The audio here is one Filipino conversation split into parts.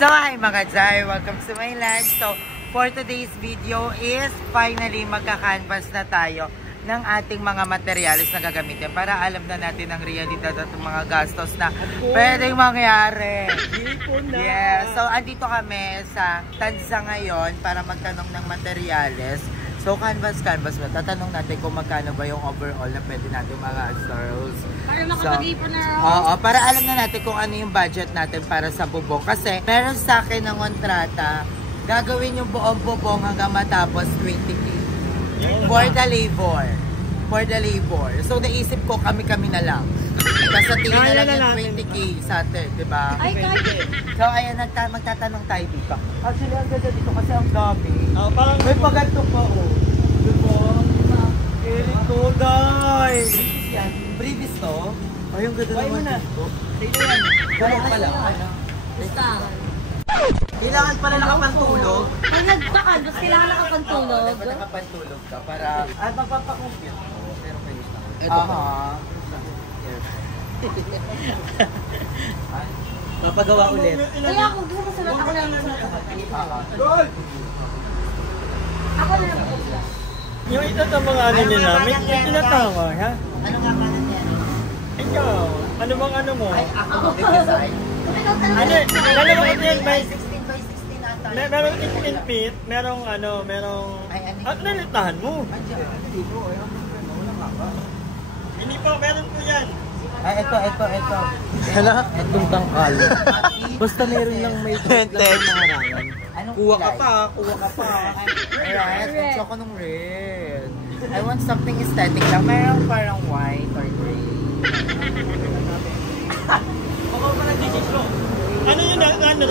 So hi mga Jai, welcome to my live. So for today's video is finally magka-canvas na tayo ng ating mga materyales na gagamitin para alam na natin ang realidad at mga gastos na pwedeng mangyari. Yes, so andito kami sa Tanza ngayon para magtanong ng materyales. So canvas ba? Tatanong natin kung magkano ba yung overall na pwede natin mga girls. Para makapag-ipon na raw. Oo, para alam na natin kung ano yung budget natin para sa bubong. Kasi meron sa akin ng kontrata, gagawin yung buong bubong hanggang matapos 20K. For the labor. For the labor. So naisip ko kami-kami na lang. Kasi tingin na lang yung 20K sa atin, di ba? Ay, kahit. So ayan, magtatanong tayo dito. Actually, ang ganda dito kasi ang dami. May paganto pa, oh. Diba? Ito, guys. Yan. Previous to. Ay, ang ganda naman dito. Sige yan. Ganun pala. Basta. Kailangan pala nakapantulog. Pag nagpa-canvas, kailangan nakapantulog. Dapat nakapantulog ka para... Ay, magpapakumpit. Pero kayo na. Aha. Papagawa ulit. Kaya ako, gusto ko sulat. Ako na lang sulat. Ako na lang sulat. Yung ito sa mga ano nila, may tinatawa, ha? Ano nga kanan yan? Ikaw, ano bang ano mo? Ay, ako mag-design. Ano, dalawa ito yan, may... 16 by 16 ata. Merong 18 feet, merong ano, merong... At nalitahan mo. Hindi po, meron po yan. Ay, ito. Hala, itong tangkal. Basta meron lang may harangan. Kuha ka pa. Alright, gusto ko nung red. I want something aesthetic lang. Mayroong parang white or gray. Ano yun, ano?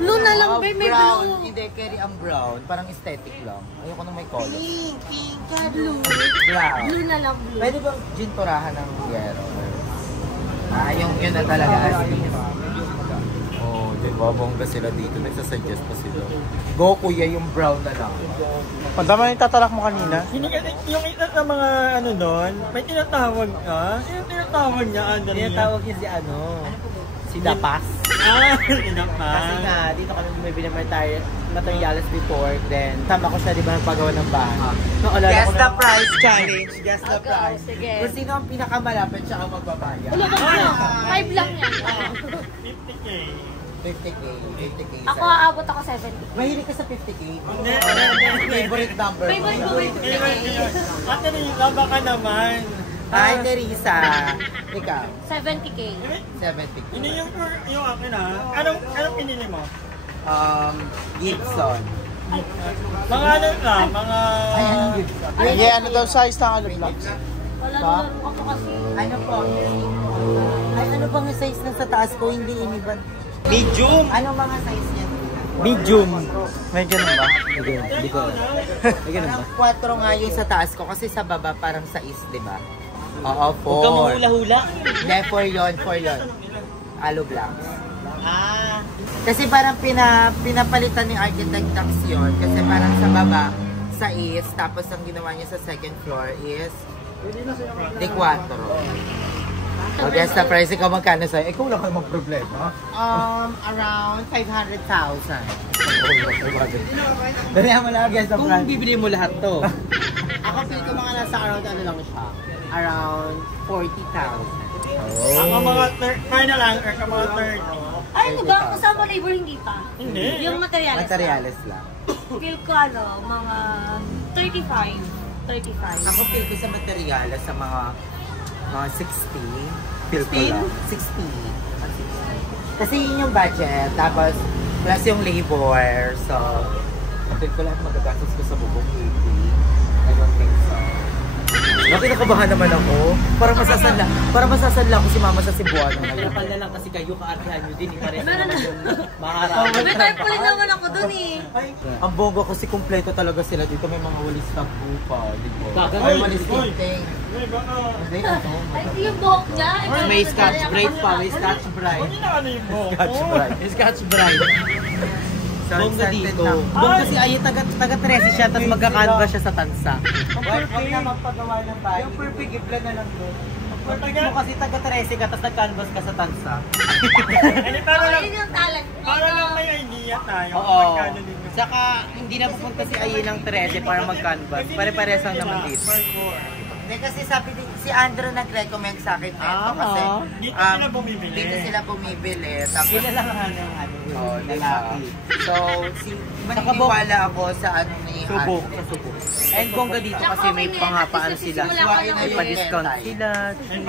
Blue na lang, babe. May Brown. blue. Hindi, carry ang brown. Parang aesthetic lang. Ayoko nung may color. Pink, blue. Brown. Blue na lang, blue. Pwede bang ginturahan ng yero? Yung yun na talaga. Oh, diba? Bongga sila dito. Nagsasuggest pa sila. Go, kuya, yung brown na lang. Pagdama yung tatalak mo kanina? Yung isa sa mga ano doon, may tinatawag ka? Yung tinatawag niya, ano niya? Tinatawag niya si ano? Si Dapas. Dapas. Kasi nga, dito kami bumibili ng materials before. Then, tama ko siya, di ba, nagpagawa ng bahay. Guess the price challenge. Guess the price. Sige. Kung sino ang pinakamalapit siya ang magbabayad. Wala ka lang. 5 lang yan. 50K. 50K. Ako, aabot ako 70. Mahilig ka sa 50K? Hindi. Favorite number. Favorite ko, 50K. Ate rin, laba ka naman. Hi, Teresa. Ikaw? 70K. 70K. Ini yung akin ha. Anong pinili mo? Gibson. Mga ano ka? Mga... Ay, anong Gibson? Ay, ano daw size ng ano blocks? Wala naman ako kasi. Ano po? Ay, ano bang yung size na sa taas ko? Hindi iniban. Medium. Ano mga size niya? Medium. May ganun ba? Hindi ko alam. May ganun ba? 4 nga yung sa taas ko kasi sa baba parang 6, di ba? Oo, 4. Huwag kang mahula-hula. Hindi, 4 yun. Alo blocks. Ah. Kasi parang pinapalitan ni Architect Tax yun. Kasi parang sa baba, 6. Tapos ang ginawa niya sa second floor is de 4. So guess the price, ikaw magkano sa'yo? Ikaw lang kayo mag-problema. Around 500,000. Dali mo lang, guess the price. Kung bibili mo lahat to. Ako feel ko mga nasa around ano lang siya. Around 40,000. Ang mga final answer ka mga 30. Ay, ano ba? Kasama labor, hindi pa. Hindi. Yung materials. Materials lang. Feel ko mga 35. Ako feel ko sa materials sa mga 60. Feel ko lang. 60. Kasi yun yung budget. Tapos plus yung labor. So, feel ko lang magagastos ko sa bubong 80. I don't think so. Kinakabahan naman ako. Para masasanla ko si mama sa Cebuano. Kapal na lang kasi kayo kaartihan nyo din. Meron na. Maharap. May time po rin naman ako dun eh. Ang bongga kasi kumpleto talaga sila dito. May mga walis stock pa. Ay, May walis tinting. Hindi ano. Ay, hindi yung buhok niya. May Scotch Brite pa. May Scotch Brite. Hindi na ano yung mo. Scotch Brite. Scotch Brite. Bongga dito. Bongga kasi ay taga-13 siya tapos magka-canvas siya sa tansa. Huwag na magpagawa ng bahay. Yung perfect gibla na lang doon. Mo kasi taga-13 ka tapos nag-canvas ka sa tansa. Para lang, Yun yung talent. para lang may idea. idea tayo. Oo. Magkano din yung... Saka, hindi na pupunta si Aye ng 13 para mag-canvas. Pare-pares lang naman dito. Hindi kasi sabi din, si Andrew nag-recommend sa akin ito kasi Dito sila bumibili. Dito sila bumibili. Tapos, Sila lang ang ano, oh, lalaki. So, maniniwala ako sa ano ni Subok. Andrew. Sa subok. And bongga dito kasi may pangapaan sila. May pa-discount sila.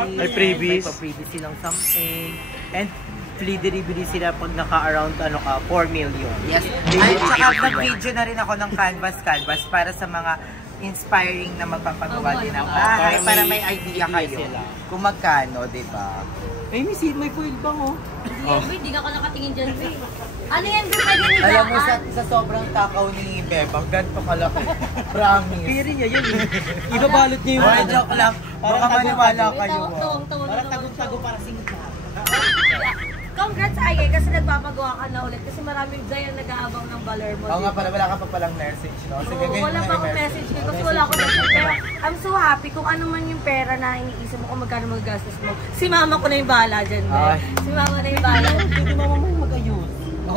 May freebies. May pa-freebies silang something. And free delivery sila pag naka-around 4 million. Yes. Ay, tsaka nag-video na rin ako ng canvas para sa mga inspiring na magpapagawa din ng bahay para may idea kayo kung magkano, di ba? Ay, may foil bang oh. Hindi na ako nakatingin dyan, babe. Ano yan, babe? Pwede nila. Alam mo, sa sobrang takaw ni Bebang, ganito kalaki. Promise. Piri niya yun eh. Ibabalot niya yung Ay, joke lang. Baka maniwala kayo. Parang tago-tago para singot lahat. Congrats, Aye, kasi nagpapagawa ka na ulit. Kasi maraming dyan nag-aabang ng baler mo. Oo nga pala, wala ka pa palang message, no? Sige, Oo, ganyan wala na pa akong message ko kasi wala akong message. Pero I'm so happy kung ano man yung pera na iniisip mo kung magkano magagastos mo. Si mama ko na yung bahala dyan, Ay. Si mama na yung bahala. Pwede mama mo mag-ayos.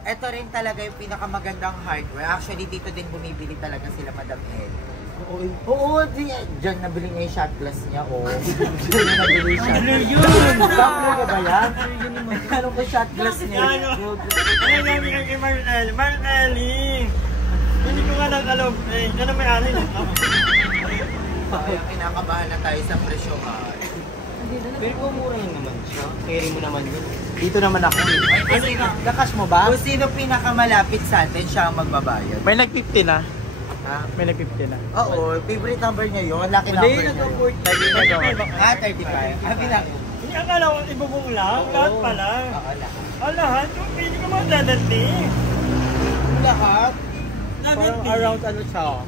Ito rin talaga yung pinakamagandang hardware. Actually, dito din bumibili talaga sila, Madam Ed. Oo, dyan nabili niya yung shot glass niya, oh. Dyan na nabili yung shot glass. Yun! Baklo ka ba yan? Ano ko shot glass niya? Ano namin kay Marnel? Marnelli! Hindi ko nga nag-alog. Ano may ano yun? Kaya kinakabahan na tayo sa presyo, Pero kung mura lang naman siya. Carry mo naman yun. Dito naman ako. Kasi Gakas mo ba? kung sino pinakamalapit sa atin, siya ang magbabayad. May nag-50 na. Ha? May nag-50 na. Oo, favorite number niya yun. Lucky number niya. nag-40. Ah, 35. Abi lang. Hindi akala ko ibubong lang. Lahat pala. Oo, lahat. Lahat? Yung pili ko mga dadating. Lahat? Parang around ano siya.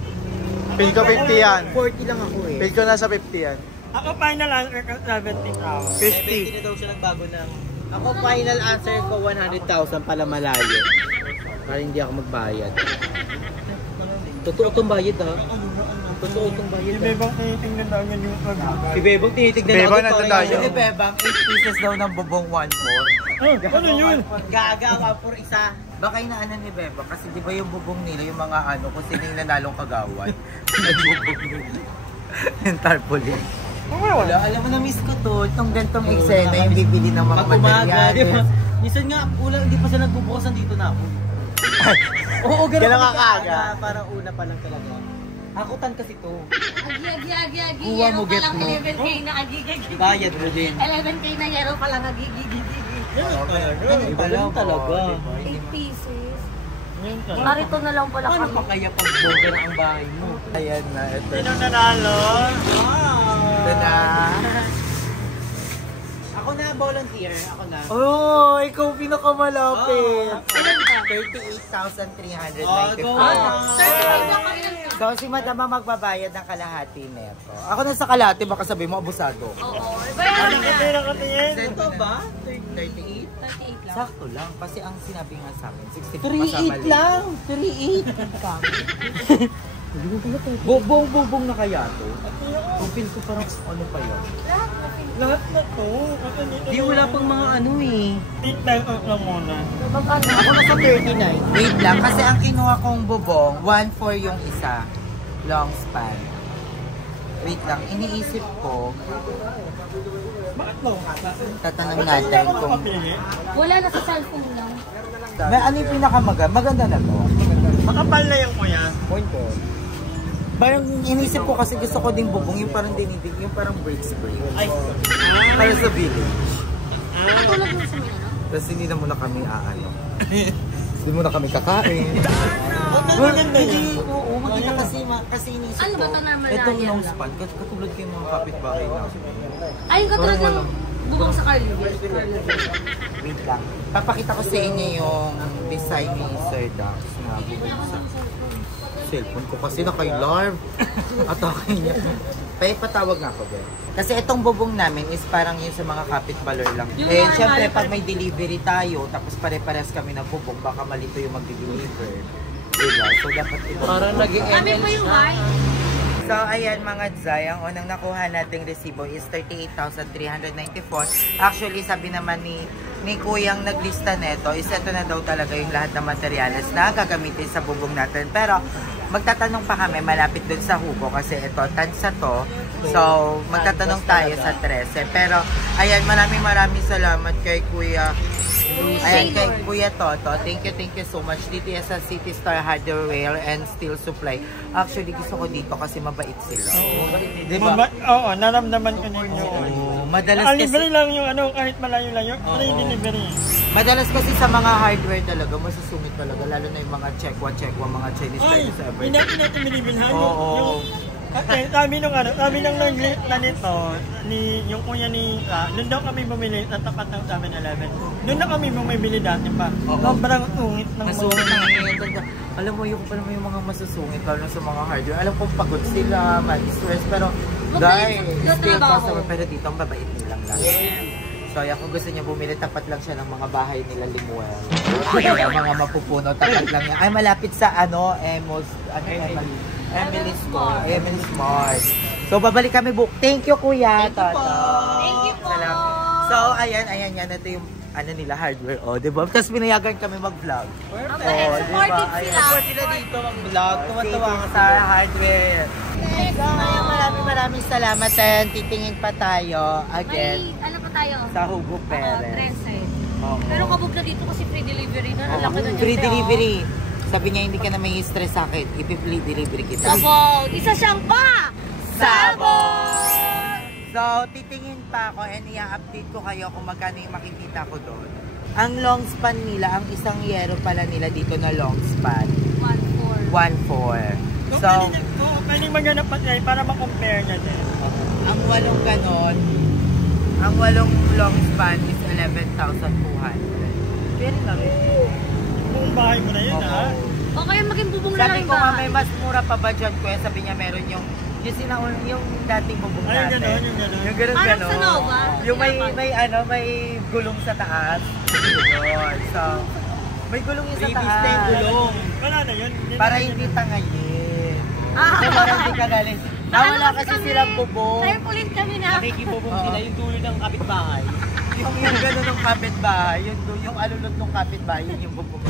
Pili ko 50 yan. 40 lang ako eh. Pili ko nasa 50 yan. Ako final answer ko 70 ako. 70 na daw siya nagbago ng... Ako final answer ko 100,000 pala malayo. Para hindi ako magbayad. Totoo itong bayad ha. Totoo itong bayad Hindi bang tinitingnan na agad yung pag-bagay? Si Bebong tinitignan Bebong ako. nandun tayo. Kasi Bebang, 8 pieces daw ng bubong 1-4. Ano yun? Gagawa for isa. Baka inaanan ni Bebang kasi di ba yung bubong nila, yung mga ano, kung sino yung nanalong kagawan. Nagbubong nila. Yung tarpaulin. Wala, alam mo na miss ko to, itong gantong eksena yung bibili ng mga Pag umaga, di ba? materials. Minsan nga, kulang, hindi pa siya nagbubukasan dito na ako. Oo, ganun Kailan kami ka kaaga? kaaga, parang una pa lang talaga. Hakutan kasi to. Agi. Kuha mo, Yero pa get lang, mo. 11K na agi. Bayad mo din. 11K na yero pa lang agi. Iba lang talaga. 8 pieces. Marito na lang pala Paano kami. pa kaya pag boga na ang bahay mo? Ayan na, ito. Sino nanalo? Ito na. Ako na, volunteer. Ako na. Oh, ikaw pinakamalapit. Oh, 38,394. go. 35 lang kami ng So, si Madam ang magbabayad ng kalahati neto. Ako na sa kalahati, baka sabihin mo, abusado. Oo. Bayaran na. Nakatira ka tingin. Ito ba? 38? 38 lang. Sakto lang, kasi ang sinabi nga sa akin, 60 38 lang. 38. Bubong na kaya to? Kung feel ko parang ano pa yun? Lahat na to. Kasi dito. Di wala pang mga ano eh. Take time out lang muna. Magkano? Ako nasa 39. Wait lang, kasi ang kinuha kong bubong, 1/4 yung isa. Long span. Wait lang, iniisip ko, Bakit mo? tatanong natin kung... Papili? Wala na sa cellphone lang. May ano yung pinakamaganda? Maganda na to. Makapal na yung kuya. Point ko. Parang inisip ko kasi gusto ko ding bubong, yung parang dinidig, yung parang bricks brick. Ay, Para sa village. Katulad mo sa mga, no? Tapos hindi na muna kami aano. Hindi muna kami kakain. Maganda Hindi, yan. oo, maganda kasi inisip Ano ko. ba ito na malayan Itong long lang? span, katulad kayo mga kapitbahay na. Ay, katulad Parang ng bubong sa Carly. Wait lang. Papakita ko sa inyo yung design ni Sir Dax na bubong sa cellphone ko kasi naka-alarm. Atake niya. Patawag nga ako, Ben. Kasi itong bubong namin is parang yun sa mga kapitbaler lang. Yung Eh, mga syempre, mahal pag may delivery tayo, tapos pare-pares kami ng bubong, baka malito yung magdi-deliver. Diba? So, dapat ibang Parang bubong. naging Kami pa yung high. So, ayan mga Dzay, ang unang nakuha nating resibo is 38,394. Actually, sabi naman ni ni Kuyang naglista neto is ito na daw talaga yung lahat ng materyales na gagamitin sa bubong natin. Pero magtatanong pa kami malapit dun sa Hugo kasi ito, tansa to. So, magtatanong tayo sa 13. Pero, ayan, maraming salamat kay Kuya. Ayan, kay Kuya Toto. Thank you so much. Dito yan sa City Star Hardware and Steel Supply. Actually, gusto ko dito kasi mabait sila. Diba? Oo, naramdaman ko ninyo. Madalas kasi... libre lang yung kahit malayo-layo. Free delivery. Madalas kasi sa mga hardware talaga, masusungit talaga. Lalo na yung mga chekwa, mga Chinese Chinese ever. Hindi natin binibilhan. Oo. Sabi nung naglita nito, yung kuya ni doon daw kami bumili na tapat ng 7-Eleven. Doon na kami bumibili dati pa. Sobrang ungit ng mga. Alam mo, yung mga masusungit, lalo sa mga hardware. Alam kong pagod sila, stress, pero dahil still customer, pero dito ang babait nilang lang. So, kung gusto niya bumili, tapat lang siya ng mga bahay nila Limuel. Mga mapupuno, tapat lang niya. Ay, malapit sa Emily Smart. So, babalik kami book. Thank you, Kuya. Thank you po. So, ayan, yan. Ito yung nila, hardware. Diba? Tapos pinayagan kami mag-vlog. Supportive sila. Support sila dito mag-vlog. Tuwa-tuwa ka sa hardware. So, maraming salamat. And titingin pa tayo again. Ano pa tayo? Sa Hugo Perez. 13. Pero kabog na dito kasi free delivery na. Ang laki na Free delivery. Sabi niya, hindi ka na may stress sa akin. Ipi-free delivery kita. Sabog! Isa siyang pa! Sabog! So, titingin pa ako and i-update ko kayo kung magkano yung makikita ko doon. Ang long span nila, ang isang yero pala nila dito na long span. 1.4. 1.4. So, pwedeng maghanap pa tayo para ma-compare niya din. ang walong ganon, ang walong long span is 11,200. Very na rin. Buong bahay mo na yun, ha? O kaya maging bubong na Sabi lang ko nga may mas mura pa ba dyan, kuya? Sabi niya meron yung yung dating bubong natin. Yung gano'n. Parang sa Nova. Yung may gulong sa taas. Yun. So, may gulong yung sa taas. gulong. Wala na yun. Para hindi tangayin. Para hindi kagaling. Wala kasi silang bubong. Kaya ulit kami na. Nakikibubong sila yung tuloy ng kapitbahay. Yung gano'n ng kapitbahay, yung alulot ng kapitbahay, yun yung bubong.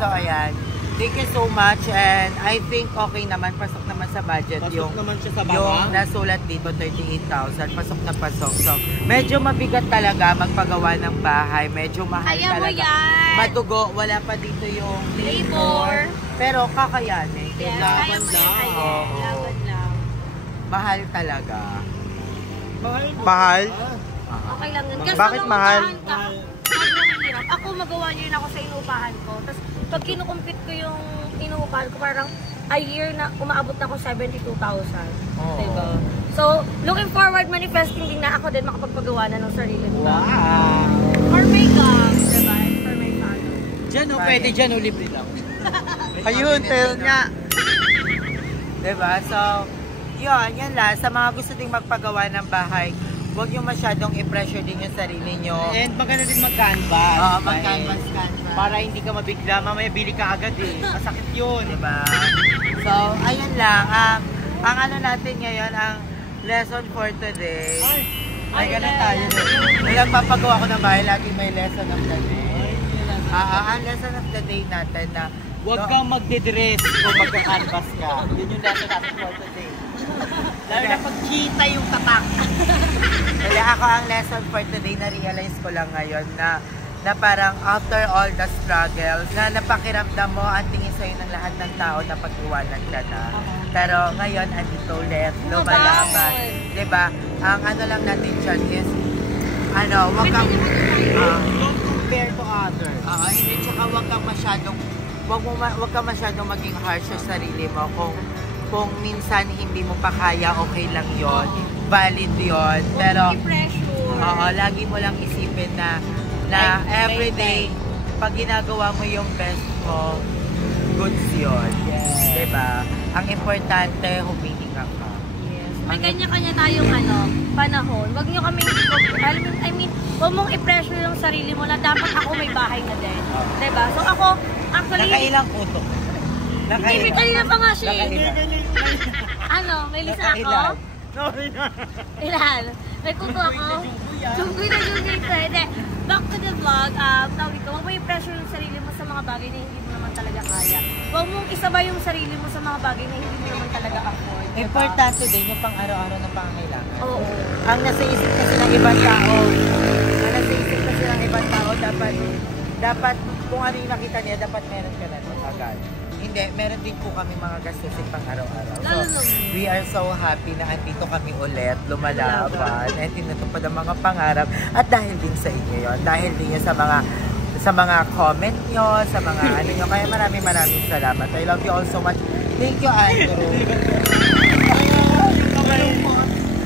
So, ayan. Thank you so much and I think okay naman, pasok naman sa budget. Pasok naman siya sa baba. Yung nasulat dito, 38,000, pasok na pasok. So, medyo mabigat talaga magpagawa ng bahay, medyo mahal Kaya mo talaga. yan. Matugo, wala pa dito yung Labor. Pero kakayanin. Yes, kaya mo yan. Laban lang. Mahal talaga. Mahal? Okay lang yun. Kasi Bakit mahal? Sobrang hirap. Ako magawa niyo yun ako sa inuupahan ko. Tapos pag kinukumpit ko yung inuupahan ko, parang a year na umaabot na ako 72,000. Diba? So, looking forward, manifesting din na ako din makapagpagawa na ng sarili ko. Wow! For my God, diba? And for my family. Diyan pwede dyan libre lang. Ayun, pero nga. Diba? So, yan lang. Sa mga gusto ding magpagawa ng bahay, huwag yung masyadong i-pressure din yung sarili nyo. And maganda din mag-canvas. Oo, mag-canvas. Para hindi ka mabigla, mamaya bili ka agad eh. Masakit yun. Diba? So, ayun lang. Ang ano natin ngayon, ang lesson for today. Ay, ganun tayo. May nagpapagawa ko ng bahay, lagi may lesson of the day. Ang lesson of the day natin na Huwag kang magdidress kung magka-canvas ka. Yun yung lesson natin for today. Lalo na pagkita yung tatak. Kaya ako ang lesson for today, na-realize ko lang ngayon na parang after all the struggles, na napakiramdam mo, ang tingin sa'yo ng lahat ng tao na pag-iwanan ka na. Pero ngayon, andito ulit, lumalaban. Diba? Ang ano lang natin dyan is, wag kang, Don't compare to others. hindi, tsaka wag kang masyadong maging harsh sa sarili mo. Kung minsan hindi mo pa kaya, okay lang yon, valid yon. Pero, lagi mo lang isipin na everyday, pag ginagawa mo yung best mo, goods yun. Diba? Ang importante, humihinga ka. Yes. May kanya-kanya tayong panahon. Huwag nyo kami, huwag mong i-pressure yung sarili mo na dapat ako may bahay na din. Diba? So ako, actually, Nakailang uto? hindi, kanina pa nga siya. May lisa ako? Ilan? May kuto ako? Junggoy na junggoy ito. Hindi. back to the vlog, tawag dito, huwag mo i-pressure yung sarili mo sa mga bagay na hindi mo naman talaga kaya. Huwag mong isabay yung sarili mo sa mga bagay na hindi mo naman talaga afford. Diba? Importante din yung pang-araw-araw na pangangailangan. Oo. Ang nasa isip kasi ng ibang tao, dapat kung ano yung nakita niya, dapat meron ka na agad. Hindi, meron din po kami mga gastusin pang araw-araw. So, we are so happy na andito kami ulit, lumalaban, at tinutupad ang mga pangarap. At dahil din sa inyo yun, dahil din yun sa mga comment nyo, sa mga ano nyo. Kaya maraming salamat. I love you all so much. Thank you, Andrew.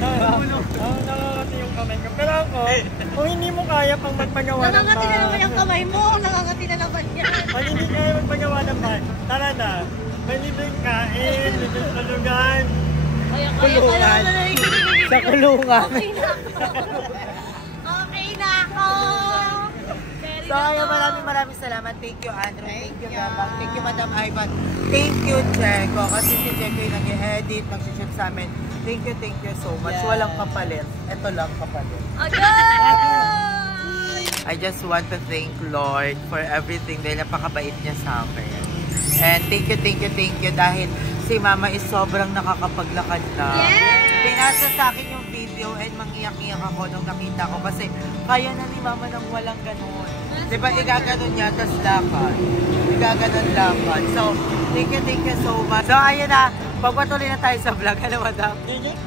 Nangangati yung kamay ko. Pero ako, kung hindi mo kaya pang magpagawa ng Nangangati na naman yung kamay mo. Nangangati na naman yan. Pag hindi kaya magpagawa ng bahay, tara na. May libreng kain, libreng tulugan. Kulungan. Sa kulungan. Okay na ako. Okay na ako. So, ayun, maraming salamat. Thank you, Andrew. Thank you, Bebang. Thank you, Madam Ivan. Thank you, Checo. Kasi si Checo yung nag-edit, nag-shoot sa amin. Thank you so much. Walang kapalit. Ito lang kapalit. Agay! I just want to thank Lord for everything dahil napakabait niya sa akin. And thank you dahil si Mama is sobrang nakakapaglakad na. Yes! Pinasa sa akin yung video and mangiyak-iyak ako nung nakita ko kasi kaya na ni Mama nang walang ganun. Diba, igaganon niya, tas lakad. Igaganon lakad. So, thank you so much. So, ayun na. Pagpatuloy na tayo sa vlog. Ano, Madam?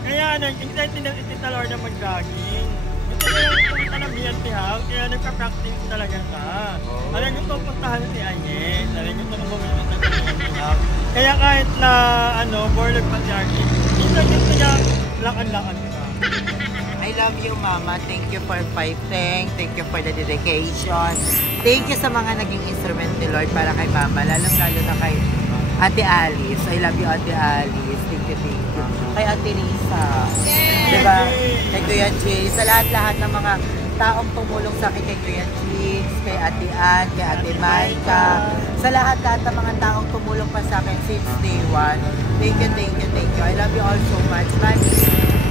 Kaya excited na si Lord na mag-jogging. Gusto niya yung pumunta ng BNP House, kaya nagka-practice talaga siya. Alam gusto puntahan si Agnes, alam gusto kong bumili sa BNP House. Kaya kahit na, bored pa si Archie, minsan gusto niya lakad-lakad siya. I love you, Mama. Thank you for fighting. Thank you for the dedication. Thank you sa mga naging instrument ni Lord para kay Mama. Lalong-lalo na kay Ate Alice. I love you, Ate Alice. Thank you. Kay Ate Lisa. Diba? Kay Kuya Jay. Sa lahat-lahat ng mga taong tumulong sa akin kay Kuya Jay, kay Ate Ann, kay Ate Maika. Sa lahat-lahat ng mga taong tumulong pa sa akin since day one. Thank you. I love you all so much. Bye.